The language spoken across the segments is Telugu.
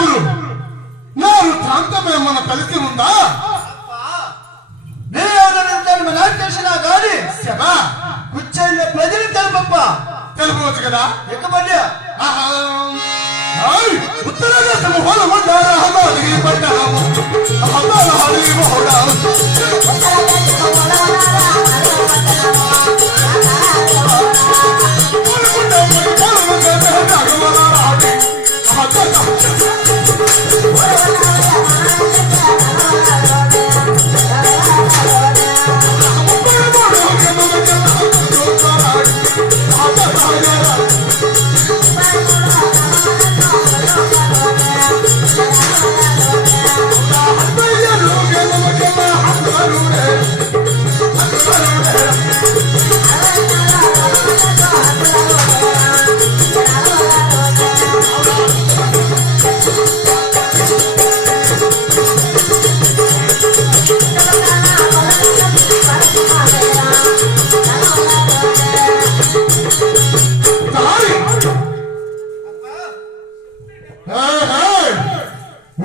మీరెవరు? నారు ప్రాంతమే మన కలిసి ఉందా? తెలిసినా గాని కూర్చొని ప్రజలు తెలుపప్ప తెలుపవచ్చు కదా. ఎక్కబడి ఉత్తరదేశము హోలమంటారా పడ్డాము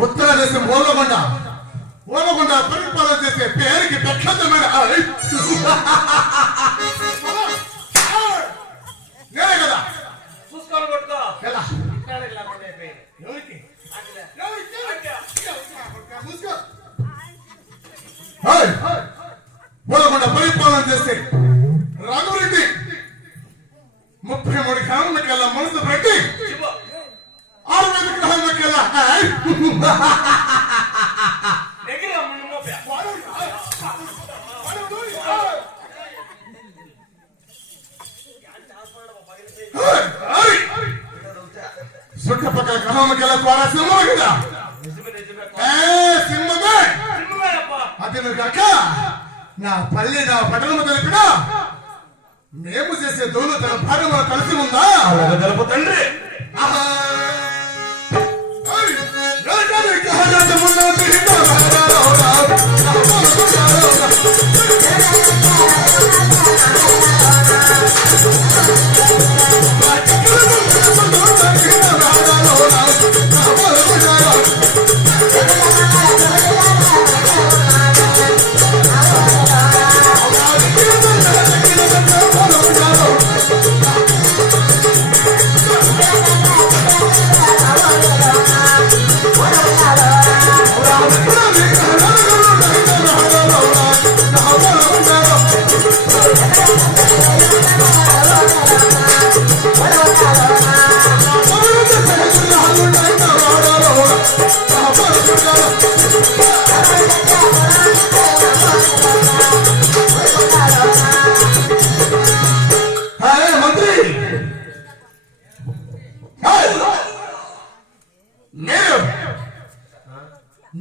ఉత్తరదేశం ఓలగొండ పరిపాలన చేసే పేరుకి ప్రఖ్యాతమైన నేనే కదా. చూసుకోవాలి కొట్టుకో ఎలా ఓలగొండ పరిపాలన చేసే రఘురెడ్డి 33 గ్రామాలకెల్లా మనసు పెట్టి 60 గ్రామాలకెల్లా చుట్టుపక్కల గ్రామాలకెల్లా ద్వారా సింహం కదా. సింహమే అది కాక నా పల్లె నా పట్టణము తెలిపిన మేము చేసే దోలు తన భార్య మన కలిసి ఉందా? తెలుపు తండ్రి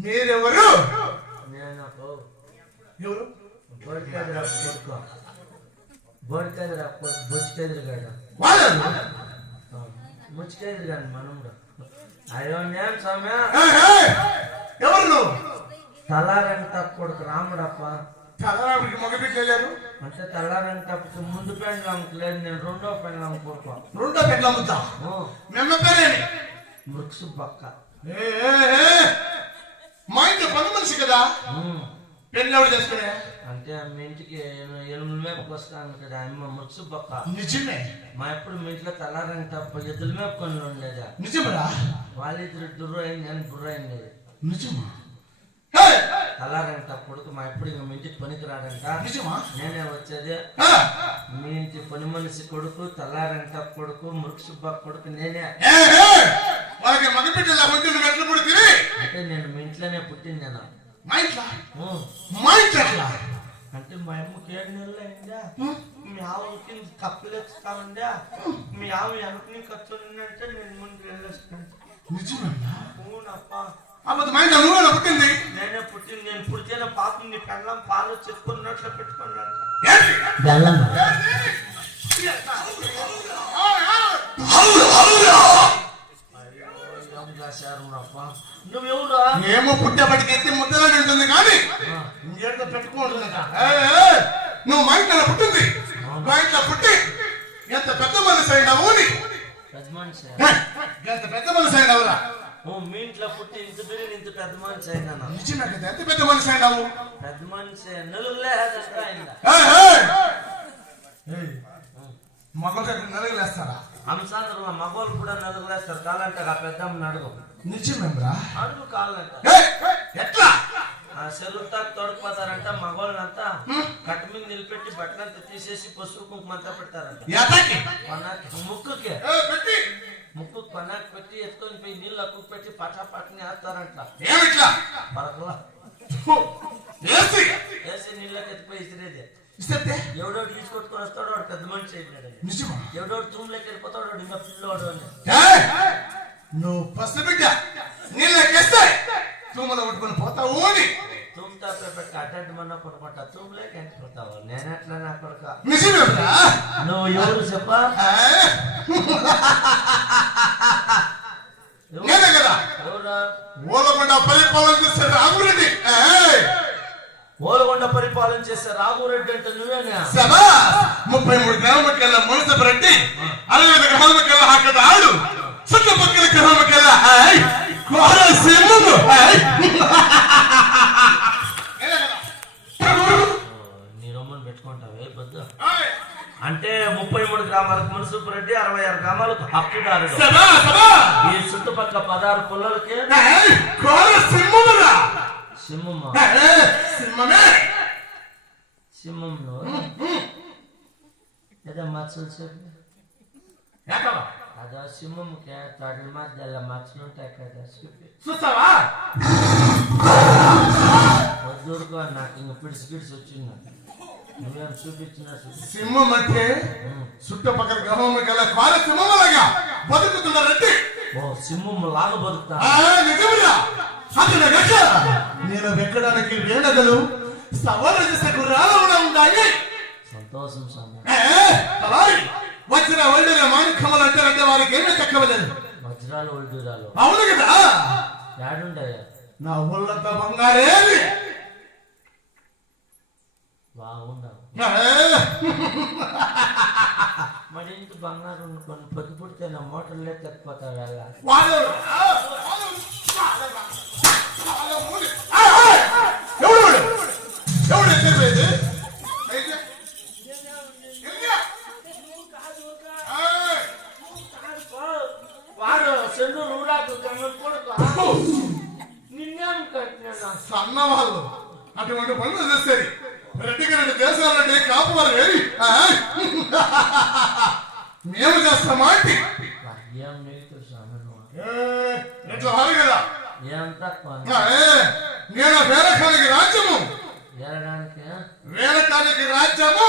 మీరెవరు? ముచ్చుకేది కానీ మనము అయ్యో నేను సమయ ఎవరు నువ్వు? తలారని తప్పుడు రాముడప్ప. తలారానికి మగ బిడ్డలేరు అంటే తలారని తప్పితే ముందు పెండ్లు అమ్ముకోలేదు, నేను రెండో పెండ్లు అమ్ముకోపా. రెండో పెండ్లు అమ్ముతా? మెమ్మ పేరేని? మృక్షు పక్క. మా ఇంట్లో పని మనిషి కదా, పెండ్లు ఎవరు చేసుకునే? అంటే మీ ఇంటికి 8 మేపుకు వస్తాను కదా అమ్మ మృక్షు పక్క. నిజమే. మా ఎప్పుడు మీ ఇంట్లో తలారని తప్ప ఎద్దులు మేపుకొని ఉండేదా? నిజమరా? వాళ్ళిద్దరు దుర్రు అయింది అని బుర్ర అయింది. నిజమా? తలారంట కొడుకు మా ఎప్పుడు ఇంకా మీ ఇంటికి పనికి రాడంట. నిజమా? నేనే వచ్చేది. మీ ఇంటి పని మనిషి కొడుకు తలారంట కొడుకు మురుక్షుబ్బ కొడుకు నేనే. వాళ్ళకి మగ బిడ్డలా పుట్టిన గట్లు పుడితే అంటే నేను మీ ఇంట్లోనే పుట్టింది. నేను మా ఇంట్లో మా ఇంట్లో అంటే మా అమ్మకి 7 నెలలు అయిందా, మీ ఆవుకి కప్పులు ఎత్తుతా ఉందా, మీ ఆవు వెనకని కచ్చుందంటే నేను ముందు వెళ్ళేస్తాను. నిజమన్నా? అవునప్ప. అప్పుడు మా ఇంట్లో నువ్వే పుట్టింది? నేనే పుట్టింది. నేను పుడితేనే పాపం నీ పెళ్ళం పాలు చెప్పుకున్నట్లు పెట్టుకున్నాను. నువ్వెవరా? ఏమో పుట్టేపటికి ఎత్తి ముద్దలని ఉంటుంది కానీ ఇంకేదో పెట్టుకుంటుందట. నువ్వు మా ఇంట్లో పుట్టింది, మా ఇంట్లో పుట్టి ఎంత పెద్ద మనసు అయినావు. పెద్ద మనిషి ఎంత పెద్ద మనసు అయినావురా? మీ ఇంట్లో పుట్టి ఇంత బిర్యానీ ఇంత పెద్ద మనిషి అయినా నిజమే కదా, ఎంత పెద్ద మనిషి అయినావు. పెద్ద మనిషి నెలలే అయిందా మగొక నలుగులేస్తారా? అంశాంతరంలో మగవాళ్ళు కూడా నలుగులేస్తారు. కాలంటే ఆ పెద్దమ్మని అడుగు. నిజమేమ్రా? అడుగు కాలంట ఎట్లా చెరువుతా తొడకపోతారంట. మగవాళ్ళంతా కట్ట మీద నిలబెట్టి బట్టలంతా తీసేసి పసుపు కుంకుమంతా పెడతారంట. ముక్కుకి పనాకు పెట్టి ఎత్తుకొని పోయి నీళ్ళు అక్కుకు పెట్టి పటాపట్ని వేస్తారంట. పరకలా వేసి నీళ్ళకి ఎత్తిపోయి ఇసిరేది. ఎవడోడు తీసుకొట్టుకొని వస్తాడు, వాడు పెద్ద మనిషి అయిపోయాడు. ఎవడోడు తూములోకి వెళ్ళిపోతాడు, వాడు ఇంకా పిల్లోడు అని. నువ్వు ఫస్ట్ బిడ్డ నీళ్ళకేస్తే తూములో పట్టుకొని పోతావు అని తూముతా పెట్టి అడ్డంటి మన్నా పడుకుంటా తూములోకి ఎంచుకుంటావు. నేనెట్లా నా కొడుక? నువ్వు ఎవరు చెప్పా? నేనే కదా ఎవరా? ఓలగొండ పరిపాలన చేసే రాఘురెడ్డి. ఓలగొండ పరిపాలన చేసే రాఘురెడ్డి అంటే నువ్వేనా? 33 గ్రామక్కెಲ್ಲ మున్సిపల్ రెడ్డి, 65 గ్రామక్కెಲ್ಲ ಹಾಕದ ಆಳು, ಸುತ್ತಮುತ್ತಲ ಗ್ರಾಮಕ್ಕೆಲ್ಲ నీ రొమ్మను పెట్టుకుంటావే బద్ద. అంటే 33 గ్రామాలకు మున్సిపల్ రెడ్డి, 66 గ్రామాలకు హక్కుదారుడు. ఈ చుట్టుపక్కల 16 పుల్లలకి సింహంలో ఏదో మచ్చలు చెప్పి అదో సింహంకి తొడల మధ్యలో మచ్చలు ఉంటాయి కదా చూస్తావా? వద్దుడుకో, నాకు ఇంక పిడిసి వచ్చింది. నువ్వేం చూపించిన సింహం అంటే చుట్టుపక్కల గ్రామంకెల్లా కాల సింహంలాగా బతుకుతున్నారంటే. ఓ సింహం లాగా బతుకుతా? నేను వెక్కడానికి వేణగలు సవాలు చేసే గుర్రాలు కూడా ఉన్నాయి. సంతోషం స్వామి. వచ్చిన వండిన మాణిక్యములు అంటే వారికి ఏమీ తక్కువలేదు. వజ్రాలు ఒడ్డురాలు. అవును కదా? యాడుండయా? నా ఒళ్ళంతా బంగారేది. బాగుండవు మరి ఇంటి బంగారం కొన్ని పొద్దు పుడితే నా మోటార్లే తప్పిపోతావు. వాడు చెండు రూడాకు నిన్నేం కట్టినా సన్నవాళ్ళు అటువంటి పనులు చేస్తారు. రెడ్డి గారి దేశాలంటే కాపు వాళ్ళు ఏరి మేము చేస్తామా అంటే ఏం నెగిటివ్ ఎట్లా వారు కదా. ఏం తక్కువ నేను వేలకానికి రాజ్యము, వేలకానికి రాజ్యము.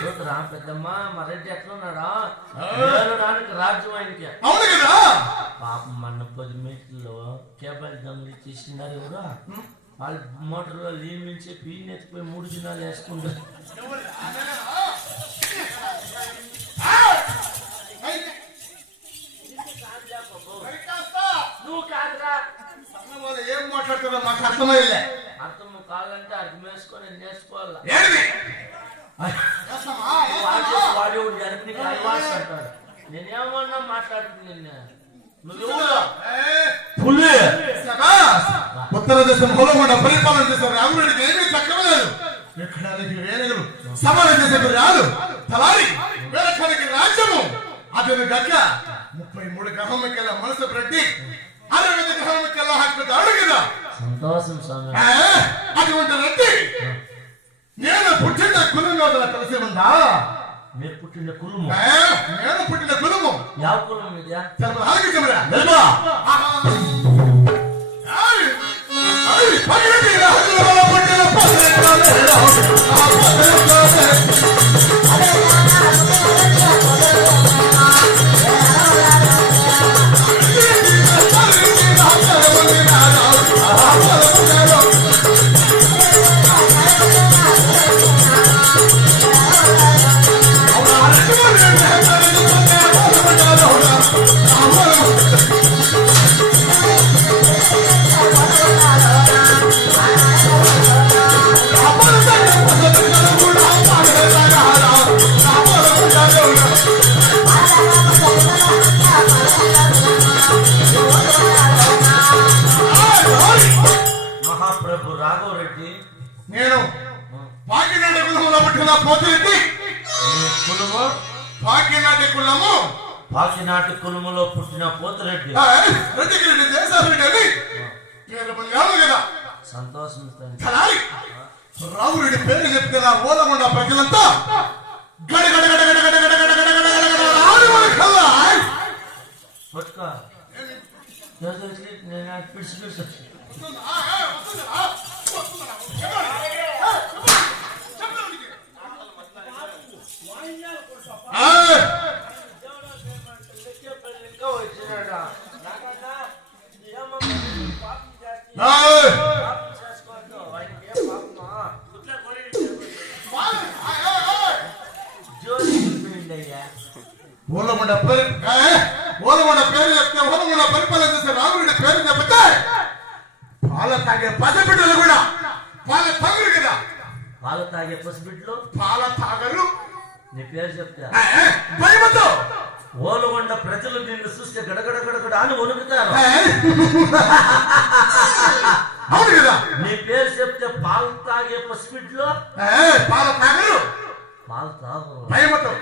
చూడరా పెద్దమ్మ, మా రెడ్డి ఎట్లున్నాడా? వేలడానికి రాజ్యం ఆయనకి. అవును కదా? పాపం మన 10 మీటర్లు కేబుల్ దొంగలు తీసినారు ఎవరు. వాళ్ళ మోటార్లో నీళ్ళు నుంచి పీని ఎత్తిపోయి 3 దినాలు వేసుకుంటారు. నువ్వు కాదురా, ఏం మాట్లాడుతున్నా మాకు అర్థమయ్యలే. అర్థం కావాలంటే అర్థం వేసుకొని నేర్చుకోవాలి. వాడు జరిపి అలవాటు అంటాడు. నేనేమన్నా మాట్లాడుతుంది ఉత్తర దేశం మూలగొండ పరిపాలన చేశారు. రాఘురెడ్డికి ఏమీ తక్కువలేదు. ఎక్కడానికి వేణుగులు సమానం చేసే రాదు. తలారి వేలకానికి రాజ్యము. అతను గక్క 33 గ్రామకెల్లా మనసు పెట్టి 65 గ్రామకెల్లా హక్కు అడుగుదా. సంతోషం స్వామి. అటువంటి రెడ్డి నేను పుట్టిన కులంగా కలిసి ఉందా? మీరు పుట్టిన కులము? నేను పుట్టిన కులము. ಯಾವ కులం ఇదా? I'm పోతిరెడ్డి నీ కులము పాకినాటి కులము పాకినాటి కులములో పుట్టిన పోతిరెడ్డి. రెడ్డి దేశారెడ్డి అని పేరు పొందాము కదా. సంతోషం తండ్రి. తలారి రావురెడ్డి పేరు చెప్పి కదా ఓలగొండ ప్రజలంతా గడ గడ గడ గడ గడ గడ గడ గడ గడ గడ రాడు మనకల్లా. పట్టుకో. నేను పిడిచి పిడిచి ఓలగొండ పేరు చెప్తే ఓలగొండ పరిపాలన చేసే రాముడి పేరు చెప్తే పాల తాగే పసిబిడ్డలు కూడా పాల తాగరు కదా. పాలు తాగే పసిబిడ్డలు పాల తాగరు. నీ పేరు చెప్తా భయమతో ఓలగొండ ప్రజలు నిన్ను చూస్తే గడగడ గడగడ అని వణుకుతారు. అవును కదా. నీ పేరు చెప్తే పాలు తాగే పసిబిడ్డలు పాల తాగరు. పాలు తాగు. భయమతో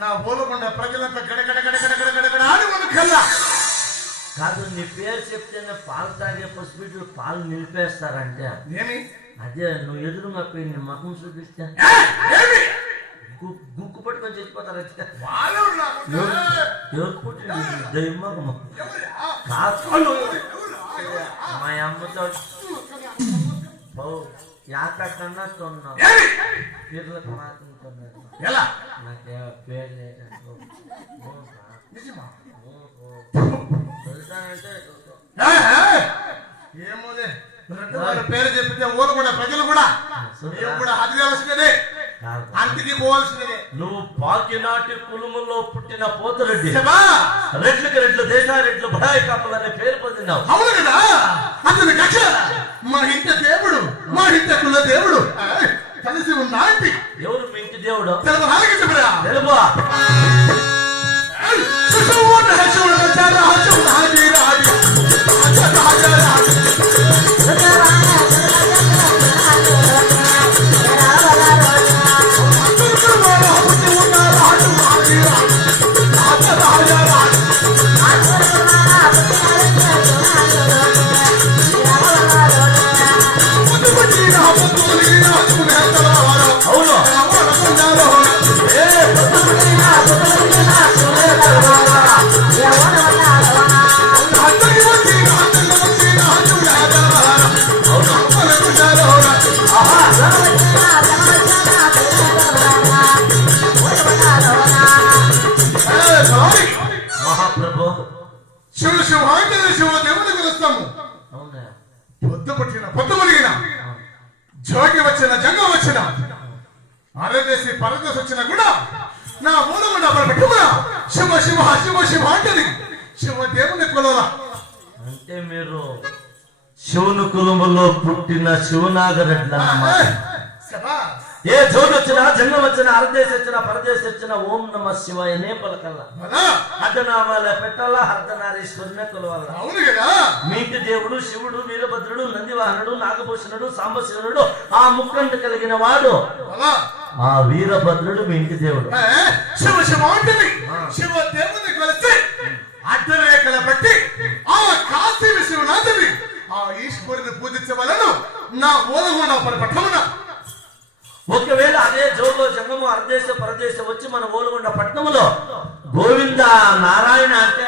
నా ఓలగొండ ప్రజలంతా గడగడ గడగడ గడగడ గడ అని వణుకల్లా. కాదు నీ పేరు చెప్తేనే పాలు తాగే పసిబిడ్డలు పాలు నిలిపేస్తారంటే ఏమి అదే నువ్వు ఎదురుగా పోయి నీ మకం చూపిస్తే గుక్కు పట్టుకొని చచ్చిపోతారంటే ఎవరు పుట్టింది దైవమకము కాదు. మా అమ్మతో యాకన్నా కొన్నావు పీర్లకు మాత్రం కొన్నాడు. ఎలా నాకే పేరు లేదంటే ఏమోలే వాళ్ళ పేరు చెప్పితే ఓలగొండ ప్రజలు కూడా మేము కూడా హదిలేవలసినదే అంతికి పోవాల్సినదే. నువ్వు పాకినాటి కులుములో పుట్టిన పోతురెడ్డి రెడ్లకి రెడ్లు దేశారెడ్లు బడాయి కాపులు అనే పేరు పొందినావు. అవును కదా. అతని కక్ష మా ఇంటి దేవుడు మా ఇంటి కుల దేవుడు కలిసి ఉన్నా అంటే ఎవరు మీ ఇంటి దేవుడు తెలుగు చెప్పరా తెలుగు మహాప్రభు శివ శివ శివ దేవుని పిలుస్తాము. అవునా పొద్దు పట్టిన పొద్దు ములిగిన జోగి వచ్చిన జంగం వచ్చిన అరదేశి పరదేశి వచ్చిన కూడా నా మూలముండ పెట్టుకున్నా శివ శివ శివ శివ అంటది శివ దేవుని కులరా. అంటే మీరు శివుని కులములో పుట్టిన శివనాగరెడ్ల ఏ జోగి వచ్చినా జంగం వచ్చినా అరదేశి వచ్చినా పరదేశి వచ్చినా ఓం నమ శివాయనే పలకల్లా అర్ధనామాలే పెట్టాలా అర్ధనారీశ్వరునే కొలవాల. అవును కదా. మీ ఇంటి దేవుడు శివుడు వీరభద్రుడు నందివాహనుడు నాగభూషణుడు సాంబశివుడు ఆ ముక్కంట కలిగిన వాడు ఆ వీరభద్రుడు మీ ఇంటి దేవుడు. శివ శివ అంటది శివ దేవుని కలిసి అడ్డరేఖల బట్టి ఆ కాశీ శివనాథుని ఆ ఈశ్వరుని పూజించే వాళ్ళను నా ఓలగొండ పట్టమున ఒకవేళ అదే జోలో జంగము అర్దేశ పరదేశ వచ్చి మన ఓలగొండ పట్టణములో గోవింద నారాయణ అంటే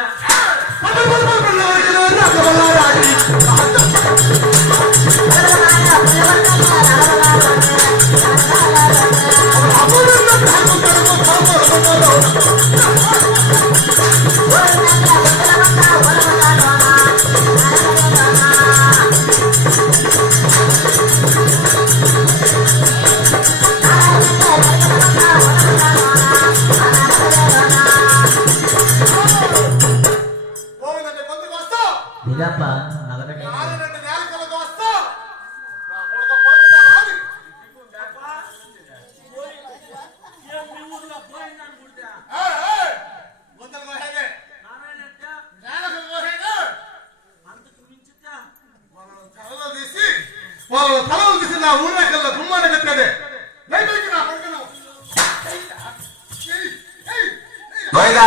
గోవిందా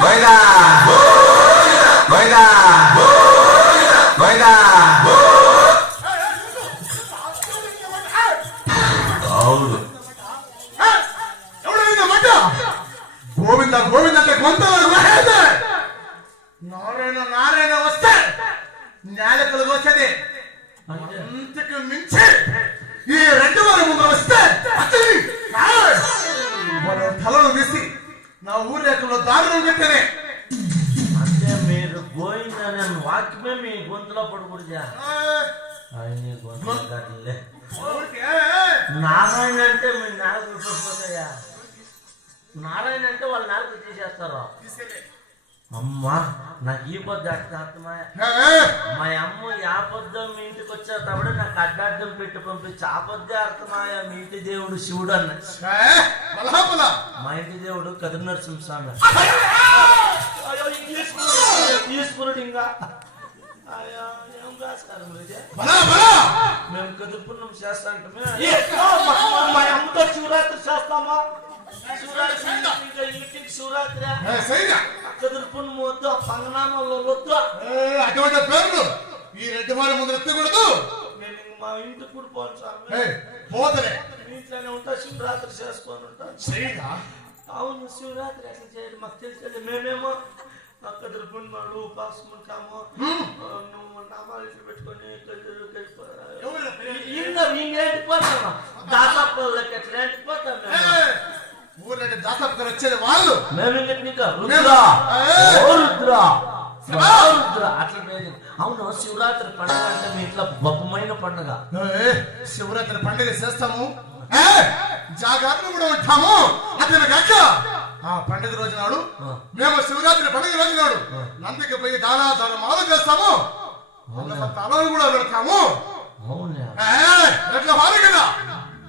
గోవిందా గోవిందా గోవిందా అవును ఎవడైందన్నమాట గోవింద గోవింద అంటే కొంతవరకు నారాయణ నారాయణ వస్తే నేలకలు వచ్చేది అంతకు మించి ఈ 2 వారి ముందు వస్తే తలను తీసి నా ఊరి రేఖలో దారుణం పెట్టనే. అంటే మీరు గోవింద నేను వాక్యమే మీ గొంతులో పడుకుడిజా ఆయన గొంతులో కట్టలే. నారాయణ అంటే మీ నాలుగు పడిపోతాయా? నారాయణ అంటే వాళ్ళు నాలుగు తీసేస్తారు. అమ్మా నాకు ఈ పొద్దు అర్థమా మా అమ్మ యా పొద్దు మీ ఇంటికి వచ్చేటప్పుడు నాకు అడ్డార్థం పెట్టి పంపించి ఆ పొద్దే అర్థమాయా మీ ఇంటి దేవుడు శివుడు అన్న. మా ఇంటి దేవుడు కదిరి నరసింహస్వామి తీసుకున్నాడు. ఇంకా ఏం రాస్తారు మేము కదుపున్నాం చేస్తా అంటే మా అమ్మతో శివరాత్రి చేస్తామా? శివరాత్రి కదుపున్న వద్దు పంగనామాలో వద్దు అటువంటి పేర్లు ఈ 2 వారి ముందు ఎత్తకూడదు. నేను మా ఇంటికి కూడా పోను స్వామి. పోతలే ఇంట్లోనే ఉంటా శివరాత్రి చేసుకొని ఉంటాను. అవును శివరాత్రి అట్లా చేయడం మాకు తెలిసేది. మేమేమో కదురుకున్నాడు ఉపాసం ఉంటాము. నువ్వు నామాలు పెట్టుకొని దాదాపులకి ఎట్లా ఎంటిపోతాం ఊర్లంటే దాదాపు వచ్చేది వాళ్ళు. మేము అట్లా అవును శివరాత్రి పండుగ అంటే మీ ఇంట్లో గొప్పమైన పండుగ. శివరాత్రి పండుగ చేస్తాము, జాగారం కూడా ఉంటాము. అతను కాక ఆ పండుగ రోజు నాడు మేము శివరాత్రి పండుగ రోజు నాడు నందికి పోయి దానా దానమాలు చేస్తాము, తలను కూడా పెడతాము. కదా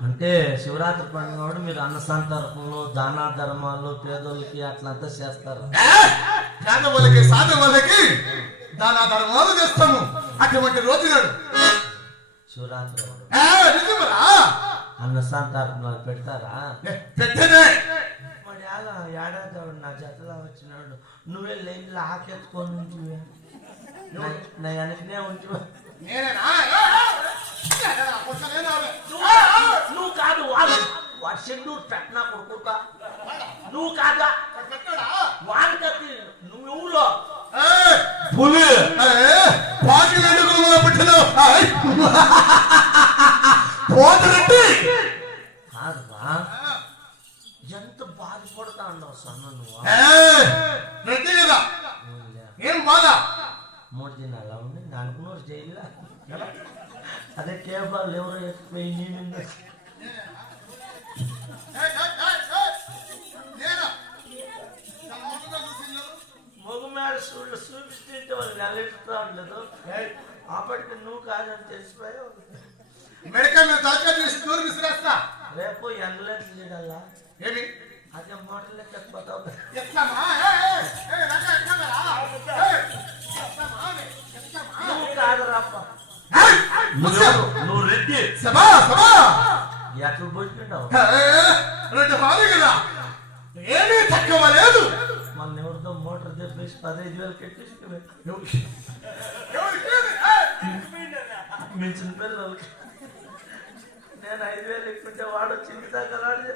అంటే శివరాత్రి పండుగ నాడు మీరు అన్న సంతర్పణలు దానా ధర్మాలు పేదోళ్ళకి అట్లంతా చేస్తారు. పేదవాళ్ళకి సాధ వాళ్ళకి దానా ధర్మాలు చేస్తాము. అటువంటి రోజు నాడు శివరాత్రి అన్న సంతాపనాలు పెడతారా? పెట్టనే మరి అలా ఏడాది నా జతలా వచ్చినాడు, నువ్వే లైన్లో ఆకెత్తుకొని ఉంటివే, నా వెనకనే ఉంటివా? నువ్వు కాదు వాడు షెడ్యూల్ పెట్టినా కొడుకుతా, నువ్వు కాదా వాడి కత్తి నువ్వు ఎవరో పులి పెట్టిన పోతరెడ్డి కాదురా, ఎంత బాధపడతా ఉండవు సన్న నువ్వు. రెడ్డి కదా ఏం బాధ? 3 దినాలు ఉంది అనుకున్నారు జైల్లో. అదే కేబుల్ ఎవరో ఎక్కువ మొగమేడ చూపిస్తుంటే వాళ్ళు నెలెట్టుతా ఉండలేదు. అప్పటికి నువ్వు కాదని తెలిసిపోయావు. మెడకాయ మీద తలకాయ తీసి దూరం విసిరేస్తా. రేపు ఎండలేట్లు చేయడల్లా ఏమి అదే మోటర్లే చెప్పిపోతావు. నువ్వు కాదురాప్ప, నువ్వు రెడ్డి ఎట్లా పోయింటావు. రెడ్డి హాలి కదా, ఏమీ తక్కువ లేదు. మన ఎవరితో మోటార్ తెప్పేసి 15,000 కట్టేసి మించిన పిల్లలకి నేను 5,000 ఎక్కుంటే వాడు చిన్ని తగ్గలాడు.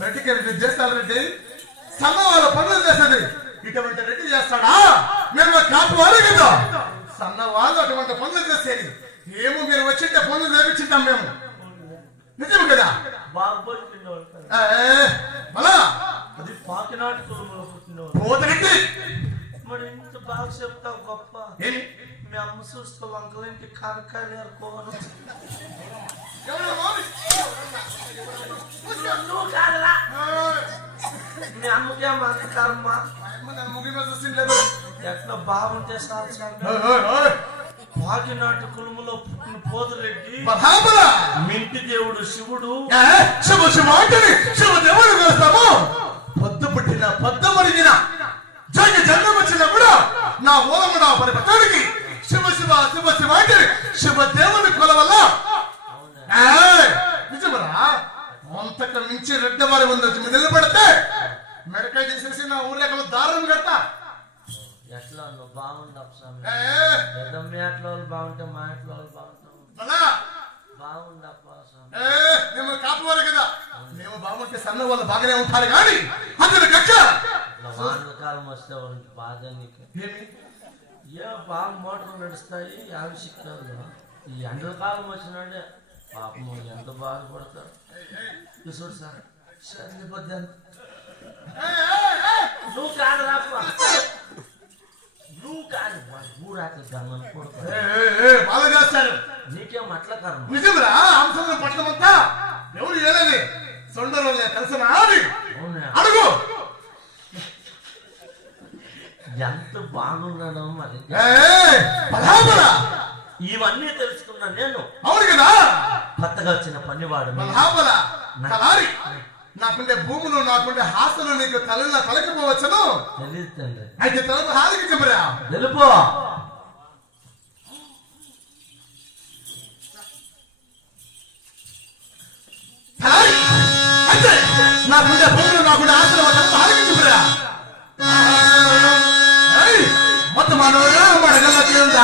రెడ్డికి రెడ్డి చేస్తారు. రెడ్డి సన్న వాళ్ళ పనులు చేస్తుంది, ఇటువంటి రెడ్డి చేస్తాడా? మేము కాపు వారు కదా, సన్న వాళ్ళు అటువంటి పనులు చేసేది. ఏమో మీరు వచ్చింటే పనులు చేపించుంటాం మేము, నిజం కదా? బాగా పోయిండేవాళ్ళు మళ్ళా అది పాకినాటి కుటుంబంలో పుట్టినవాడు. పోతరెడ్డి మరి ఇంత బాగా చెప్తావు గొప్ప. ఏమి మీ అమ్మ చూస్తే వంకలింటి కారకాయలు ఏరుకోను. నువ్వు కాదలా మీ అమ్మకే అంత కర్మ. ఎట్లా బాగుంటే పాకినాటి కులుములో పుట్టిన పోతురెడ్డి మింటి దేవుడు శివుడు శివదేవుడు వేస్తాము. పొద్దు పుట్టిన పొద్దు మరిగిన జన్మ వచ్చినా కూడా నా ఓలముడా పరిపతానికి శివ శివ శివ శుభదేవుని కొలవల్ల అవునా నిజమరా అంతకు మించి రెడ్డవారి ముందు వచ్చి మీరు నిలబడితే మెడకాయ తీసేసి నా ఊరేకలు దారుణం కడతా ఎట్లా నువ్వు బాగుండవు స్వామి ఏ, పెద్ద మీ అట్ల వాళ్ళు బాగుంటే మా ఇంట్లో వాళ్ళు బాగుంటావు బలా, బాగుండప్ప స్వామి మేము కాపువారు కదా మేము బాగుంటే సన్న వాళ్ళు బాగానే ఉంటారు కానీ అతని కక్ష ఇట్లా వానకాలం వస్తే వాళ్ళకి బాధ నీకు ఏమి? ఏ బాగా మోటార్లు నడుస్తాయి ఆవిష్కాలు ఈ ఎండలకాలం వచ్చినాడే పాపం ఎంత బాధపడతారు చూడు సార్ చనిపోద్ది నువ్వు కాదు రాప నువ్వు కాదు ఊరాకలి గమ్మని కొడతారు బాగా చేస్తారు నీకేం అట్ల కర్మ నిజంరా అంశంలో పట్టమంతా ఎవరు ఏలేదు సొండలో కలిసిన ఆడి అవునా అడుగు ఎంత బాగున్నాడో మరి బలాబలా ఇవన్నీ తెలుసుకున్నా నేను అవును కదా కొత్తగా వచ్చిన పనివాడు బలాబలా కలారి నాకుండే భూములు నాకుండే హాస్టలు నీకు తల తలకపోవచ్చును తెలియదు తండ్రి అయితే తలకు హాలికి చెప్పరా తెలుపో కలారి అయితే నాకుండే భూములు నాకుండే హాస్టలు తలకు హాలికి చెప్పరా మొత్తం మనోరా మడగల కింద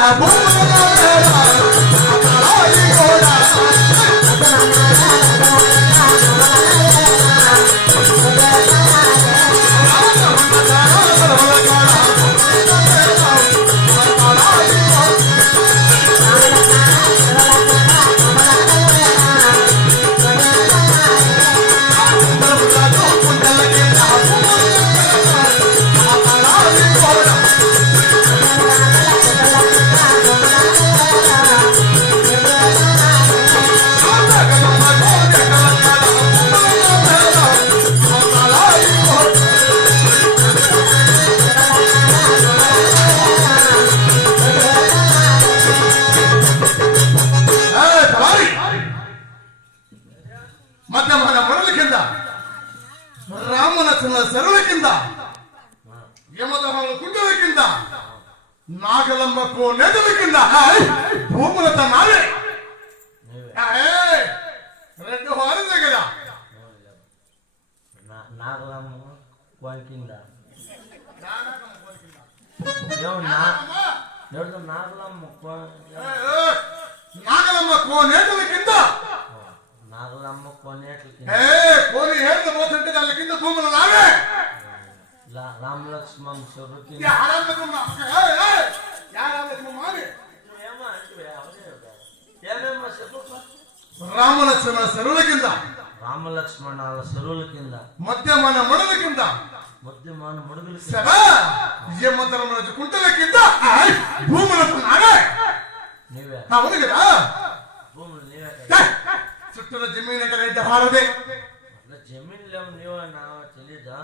మధ్య మన మొరల కింద రామనచన సెరుల కింద యమదహన కుండల కింద నాగలమ్మకు నెదల కింద భూములతో నావే రెండు హారిందే కదా నాగలమ్మ కోరికింద ఎవరు నాగలమ్మ నాగలమ్మ కోనేటల కింద నాగలమ్మ కొనేట్లు కోని ఏళ్ళు పోతుంటే దాని కింద భూములు నావే రామలక్ష్మణ్ చెరుకు ఏమేమో చెప్పు రామలక్ష్మణ చెరువుల కింద రామలక్ష్మణాల చెరువుల కింద మధ్య మన మొడల కింద మధ్య మన ముడుగులు యమతరం రోజు కుంటల కింద భూములకు నావే నీవే అవును కదా భూములు నీవే చుట్టూ జమీన్ అంటే రెడ్డి హారదే అట్లా జమీన్ లేవు నీవే నా తెలీదా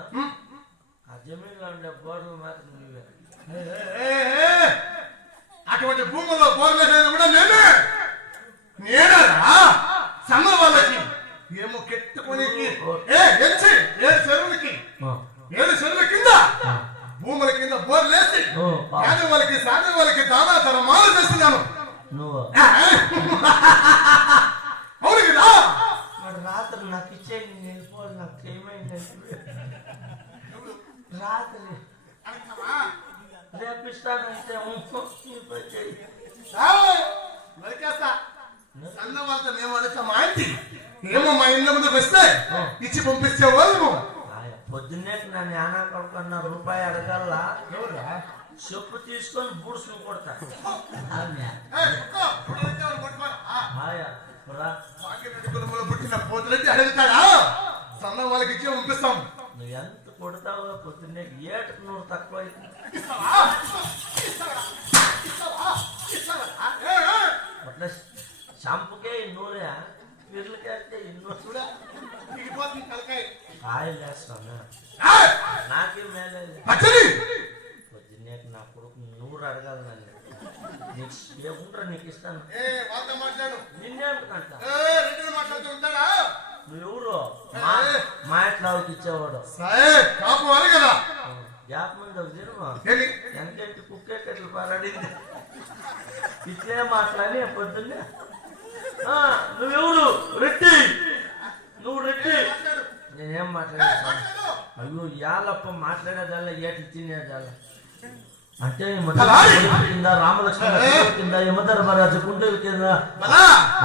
ఆ జమీన్లో ఉండే బోర్లు మాత్రం నీవే అటువంటి భూముల్లో బోర్లేదు కూడా నేనేనా సన్న వాళ్ళకి ఏమో కెట్టుకొని ఏడు చెరువులకి 7 చెరువుల కింద భూముల కింద బోర్లేసి వాళ్ళకి సాగే వాళ్ళకి దాదా తరమాలు చేస్తున్నాను నువ్వు అవును కదా వాడు రాత్రి నాకు ఇచ్చేయండి నేను వెళ్ళిపోవాలి నాకు ఏమైందంటే రాత్రి రేపిస్తానంటే సన్న వాళ్ళతో మేము అడగ మా ఇంటి ఏమో మా ఇళ్ళ ముందుకు వస్తే ఇచ్చి పంపిస్తే వాళ్ళు పొద్దున్నే నా నాన్న కొడుకున్న రూపాయి అడగల్లా చెప్పు తీసుకొని బూడ్సులు కొడతా పుట్టిన పోతులకి అడుగుతాడా సన్న వాళ్ళకి ఇచ్చి పంపిస్తాం నువ్వు ఎంత కొడతావో పొద్దున్నే ఏటకు నువ్వు తక్కువ అట్లా షంపుకే నూనె పిర్లకేస్తే ఇన్నూరు ఆయిల్ వేస్తాను నాకే మేలే పొద్దున్నే నా కొడుకు 100 అడగాలి నన్ను నీకు ఏముంటారా నీకు ఇస్తాను నిన్నేమిటంట నువ్వెవరు మా ఇంట్లో వాళ్ళకి ఇచ్చేవాడు కదా జాప మంది ఒక తిరుమా ఏంటి? ఎంతెంటి కుక్కెట్లు పారాడింది ఇట్లే మాట్లాడి పొద్దున్నే నువ్వెవరు రెడ్డి నువ్వు రెడ్డి నేనేం మాట్లాడేది అయ్యో యాలప్ప మాట్లాడేదాళ్ళ ఏటి తినేదాళ్ళ అంటే కింద రామలక్ష్మణ కింద యమధర్మరాజు కుండల కింద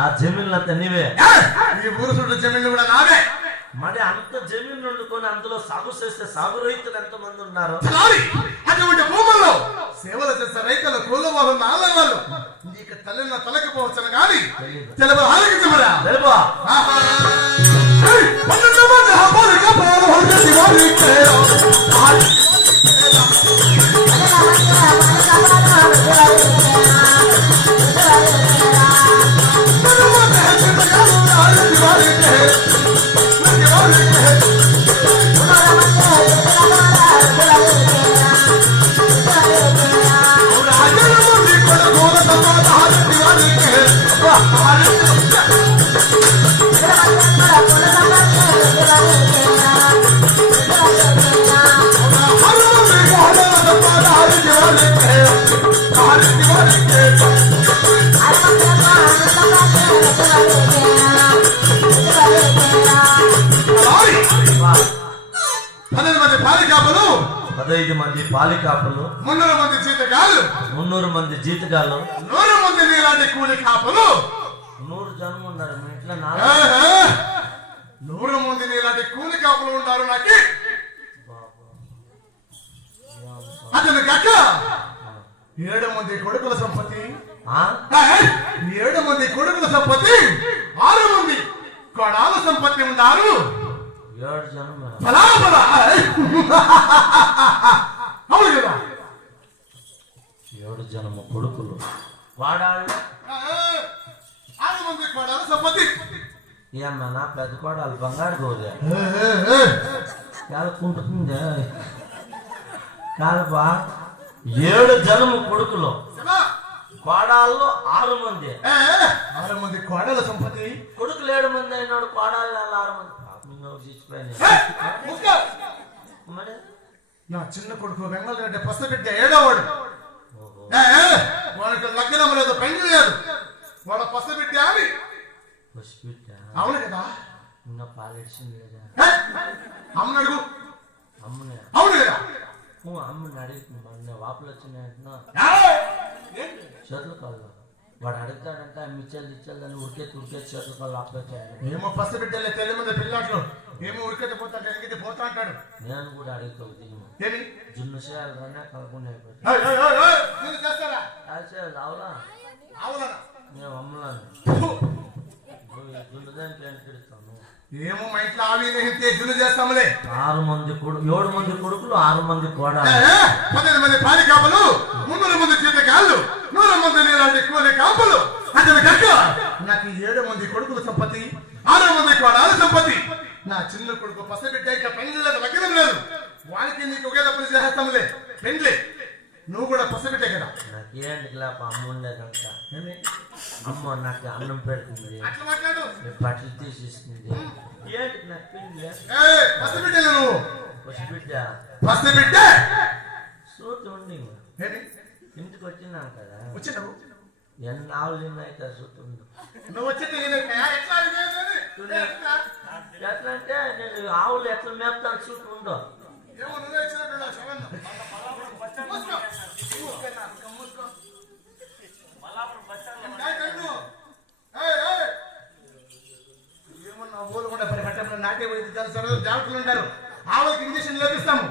ఆ జమీన్లంతా నీవే ఈ ఊరు చుట్టూ జమీన్లు కూడా నావే మరి అంత జమీన్ వండుకొని అందులో సాగు చేస్తే సాగు రైతులు ఎంతమంది ఉన్నారు అటువంటి భూముల్లో సేవలు చేసే రైతులు కూలి వాళ్ళు నాళ్ళ వాళ్ళు నీకు తల్లిన తలకపోవచ్చును కానీ తెలుగు ఆలోచించమరా తెలుగు మంది పాలికాపులు 300 మంది జీతగాళ్ళు 300 మంది జీతగాళ్ళు 100 మంది నీలాంటి కూలి కాపులు 100 జనం ఉన్నారు మీ ఇంట్లో 100 మంది నీలాంటి కూలి కాపులు ఉంటారు నాకు అతని గక్క 7 మంది కొడుకుల సంపత్తి 7 మంది కొడుకుల సంపత్తి 6 మంది కొడాల సంపత్తి ఉన్నారు 7 జనం అవును కదా 7 జనము కొడుకులు వాడాళ్ళు 6 మంది కొడాల సంపత్తి ఏమన్నా పెద్ద కోడాలు బంగారు గోదే కుంటుంది కాదపా 7 జనము కొడుకులు కోడాల్లో 6 మంది 6 మంది కోడల సంపత్తి కొడుకులు 7 మంది అయినాడు కోడాళ్ళు 6 మంది నా చిన్న కొడుకు వెంగళరెడ్డి పసబిడ్డ 7వాడు వాడికి లగ్నం లేదు పెళ్లి లేదు వాడు పసబిడ్డ అని అవును కదా ఇంకా పాలేసింది లేదా అమ్మని అడుగు అమ్మనే అవును కదా అమ్మని అడిగి వాపులు వచ్చినాయంటున్నా చేతులు కాళ్ళు వాడు అడుగుతాడంటే మిచ్చలు ఇచ్చాలి దాన్ని ఉరికే చేతులు కాళ్ళు ఆపొచ్చాడు ఏమో పసబిడ్డలే తెల్లి మీద పిల్లట్లు ఏమో ఉరికెత్తి పోతా ఎరిగితే పోతా అంటాడు నేను కూడా అడుగుతావు దీన్ని జున్ను చేయాలి కానీ కలకుండా అయిపోయింది అవులా మేము అమ్మలాను జున్ను దానికి పెడతాను ఏమో మా ఇంట్లో ఆవి జున్ను చేస్తాములే 6 మంది 7 మంది కొడుకులు 6 మంది కూడా 10 మంది పాలి కాపులు 300 మంది జీతగాళ్ళు 100 మంది నీలాంటి కూలి కాపులు అతని గక్క నాకు 7 మంది కొడుకుల సంపత్తి 6 మంది కోడాల సంపత్తి నా చిన్న కొడుకు పసబిడ్డ ఇంకా పెళ్లి లేదు లగ్నం లేదు వానికి నీకు ఒకే తప్పులు చేస్తాములే పెళ్లి నువ్వు కూడా పసబిడ్డే కదా నాకేంటి అమ్మ ఉండేదంట అమ్మ నాకు అన్నం పెడుతుంది అట్లా మాట్లాడు బట్టలు తీసిస్తుంది ఏంటి నాకు పెళ్లి పసబిడ్డలు నువ్వు పసిబిడ్డ పసబిడ్డ సూతి ఉండి ఇంటికి వచ్చినాం కదా వచ్చినావు ఎన్ని ఆవులు తిన్నాయితే సూతి ఉంది నువ్వు వచ్చి ఎట్లా అంటే నేను ఆవులు ఎట్లా మేపుతాను సూతి ఉండో ఏమో నువ్వే ఏమన్నా ఊరుకుండా పరికట్టంలో నాటే వైద్య జాగ్రత్తలు ఉంటారు ఆవులకి ఇంజక్షన్ లేపిస్తాము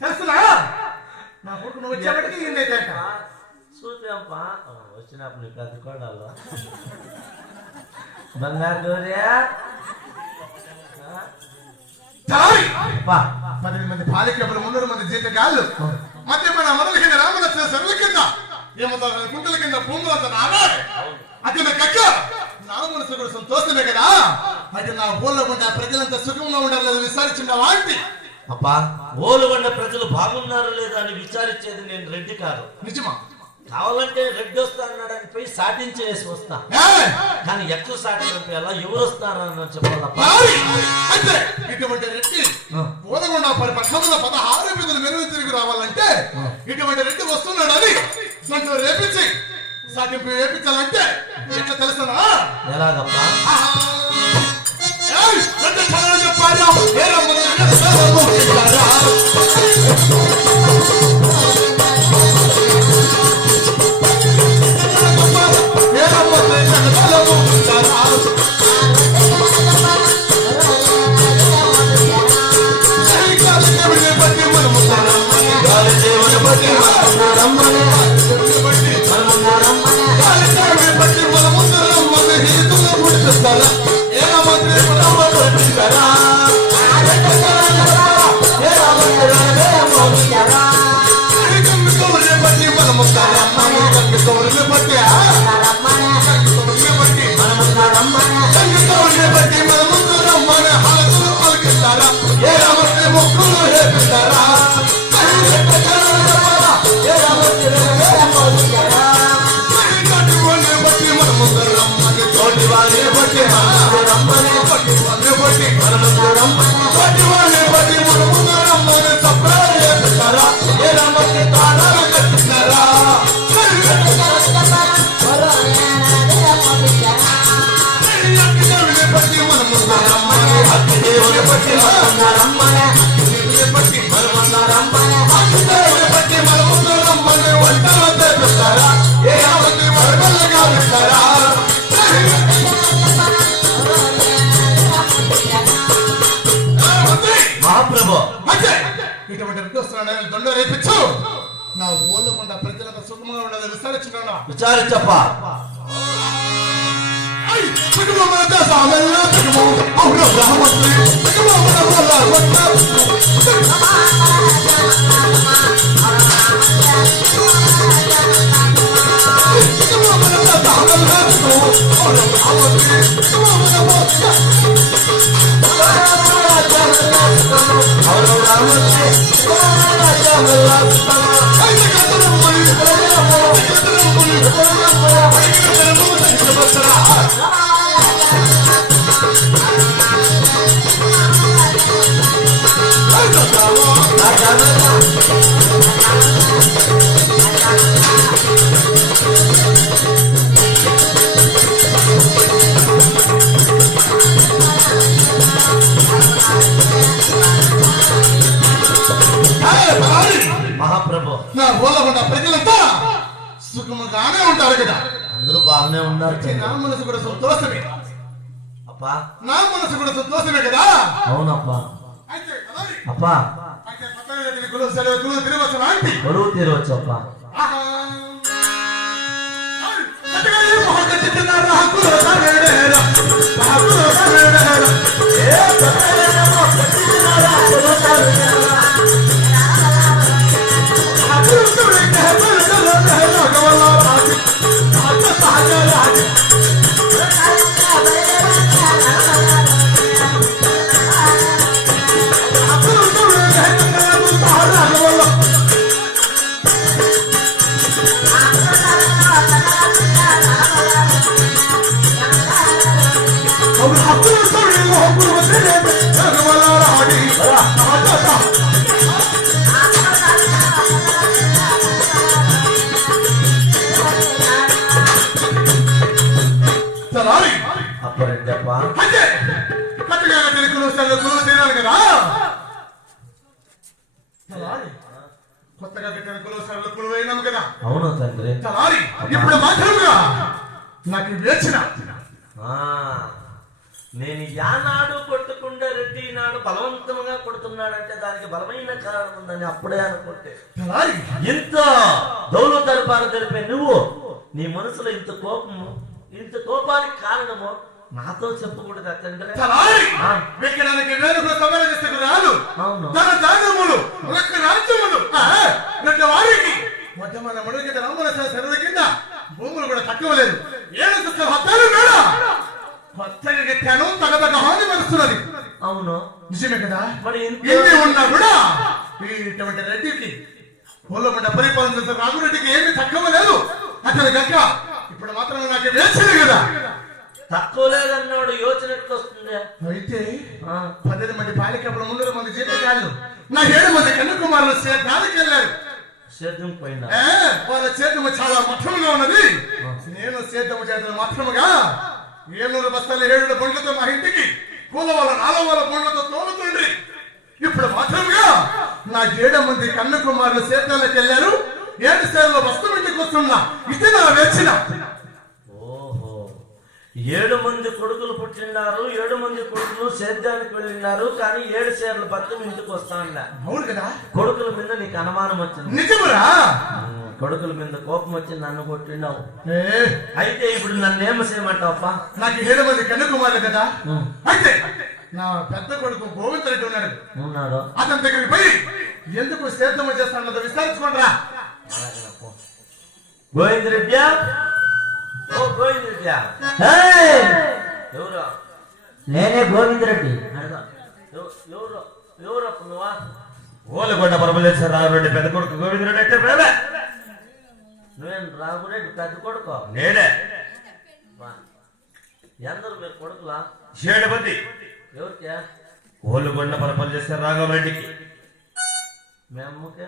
తెలుసునా నా కొడుకు నువ్వు వచ్చేప్పటికి ఏంటైతే సూతి అప్ప వచ్చినప్పుడు నీ పెద్ద కోడాలో బంగారు గౌరియా 10 మంది పాలికలు 300 మంది జీతగాళ్ళు మధ్య మన అమరుల కింద రామలక్ష్మణ సరుల కింద ఏమంతా కుంటల కింద భూములంతా నావే అది నా కక్క నా మనసు కూడా సంతోషమే కదా అది నా ఊళ్ళో ఉండే ప్రజలంతా సుఖంగా ఉండాలి విచారించిన వాంటి అప్పా ఓలుగొండ ప్రజలు బాగున్నారో లేదా అని విచారించేది నేను రెడ్డి కాదు నిజమా కావాలంటే రెడ్డి వస్తానని పోయి సాటించేసి వస్తా కానీ ఎక్కడ సాటించాలా ఎవరు వస్తారని చెప్పాలప్పా అంటే ఇటువంటి రెడ్డి ఓలగొండ పట్టణంలో 16 వీధులు మెరుగు తిరిగి రావాలంటే ఇటువంటి రెడ్డి వస్తున్నాడు అని నన్ను రేపించి సాటింపు వేపించాలంటే ఎట్లా తెలుసునా? ఎలాగప్పా? చెప్పాలి ఇటువంటి రిక్వెస్ట్ దొండ రేపించు. నా ఊళ్ళో కొండ ప్రజలంతా సుఖంగా ఉండదు విచారించుకున్నా. విచారించప్పా. మహాప్రభు, నా ఊళ్ళో ఉన్న ప్రజలంతా సుఖముగానే ఉంటారు కదా. అందరూ బాగానే ఉన్నారు. నా మనసు కూడా సంతోషమే అప్పా. నా మనసు కూడా సంతోషమే కదా. అవునప్పా. అప్పా గొడవ తీరవచ్చు అప్పా. అప్పుడేంటప్పా? కొత్తగా కట్టిన కులవసారులు కులువైనాము కదా. అవును తండ్రి. ఇప్పుడు మాత్రముగా నాకు వేచిన నేను యానాడు కొట్టుకుండా రెడ్డి నాడు బలవంతంగా కొడుతున్నాడంటే దానికి బలమైన కారణం ఉందని అప్పుడే అనుకుంటే, ఇంత దౌలు దర్బారు తెలిపే నువ్వు నీ మనసులో ఇంత కోపానికి కారణము నాతో చెప్పకూడదు తండ్రి. అవును. వారికి మొట్టమొదటి మొదటి రామల సర్వ కింద భూములు కూడా తక్కువ లేదు. 7 హత్యలు కూడా కొత్తగా కట్టాను. తగదగ హాని పరుస్తున్నది. అవును, నిజమే కదా. మరి ఎన్ని ఉన్నా కూడా ఇటువంటి రెడ్డికి పూలమండ పరిపాలన చేసిన రాఘురెడ్డికి ఏమి తక్కువ లేదు. అతని గక్క ఇప్పుడు మాత్రం నాకు వేసింది కదా. తక్కువ లేదన్నాడు యోచన ఎట్లా వస్తుంది? అయితే 12 మంది బాలికప్పుడు 300 మంది జీతకాళ్ళు, నా 7 మంది కన్యాకుమారులు దానికి వెళ్ళారు. సేద్యం పోయినా వాళ్ళ సేద్యము చాలా మఠముగా ఉన్నది. నేను సేద్యము చేతను మాత్రముగా 700 బస్తాలు 7 బండ్లతో మా ఇంటికి కూల వాళ్ళ 4 వాళ్ళ బండ్లతో తోలుతుండ్రి. ఇప్పుడు మాత్రముగా నా 7 మంది కన్ను కుమారులు సేద్యాలకు వెళ్ళారు. 7 సేర్ల వస్తు ఇంటికి వస్తున్నా. ఇది నా వేచిన. ఓహో 7 మంది కొడుకులు పుట్టినారు. 7 మంది కొడుకులు సేద్యానికి వెళ్ళినారు. కానీ 7 సేర్ల భర్త ఇంటికి వస్తానులే. అవును కదా, కొడుకుల మీద నీకు అనుమానం వచ్చింది. నిజమురా? కొడుకుల మీద కోపం వచ్చి నన్ను కొట్టినావు. ఏ, అయితే ఇప్పుడు నన్ను ఏమసేయమంటావప్పా? నాకు 7 మంది కన్ను కుమారులు కదా. అయితే నా పెద్ద కొడుకు గోవింద రెడ్డి ఉన్నాడు. ఉన్నాడు. అతని దగ్గరికి పోయి ఎందుకు సేద్యము చేస్తానన్నదో విచారించుకోండిరా. గోవిందరెడ్డి, ఓ గోవిందరెడ్డి, ఎవరు? నేనే గోవిందరెడ్డి. ఎవరు ఎవరప్ప నువ్వా? ఓలగొండ పరమలేశ్వరరావు పెద్ద కొడుకు గోవిందరెడ్డి అంటే పేరే. నువ్వేం రాఘురెడ్డి పెద్ద కొడుకు? నేనే. ఎందరు మీరు కొడుకులా? 7 మంది. ఎవరికి? ఓలుగొండ పరమలేశ్వరరావు రెడ్డికి. మీ అమ్మకి?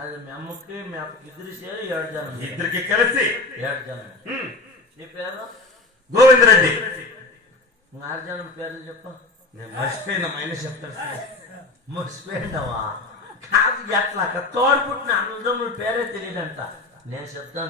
అది మీ అమ్మకి మీ అప్పకి ఇద్దరు చేరి 7 జనం. ఇద్దరికి కలిసి 7 జనం. నీ పేరు? గోవిందరెడ్డి. 6 జనం పేర్లు చెప్పు. నేను మర్చిపోయిన మైనస్ చెప్తాను. మర్చిపోయినావా? కాదు ఎట్లా తోడు పుట్టిన అన్నదమ్ముల పేరే తెలియదంట. నేను చెప్తాను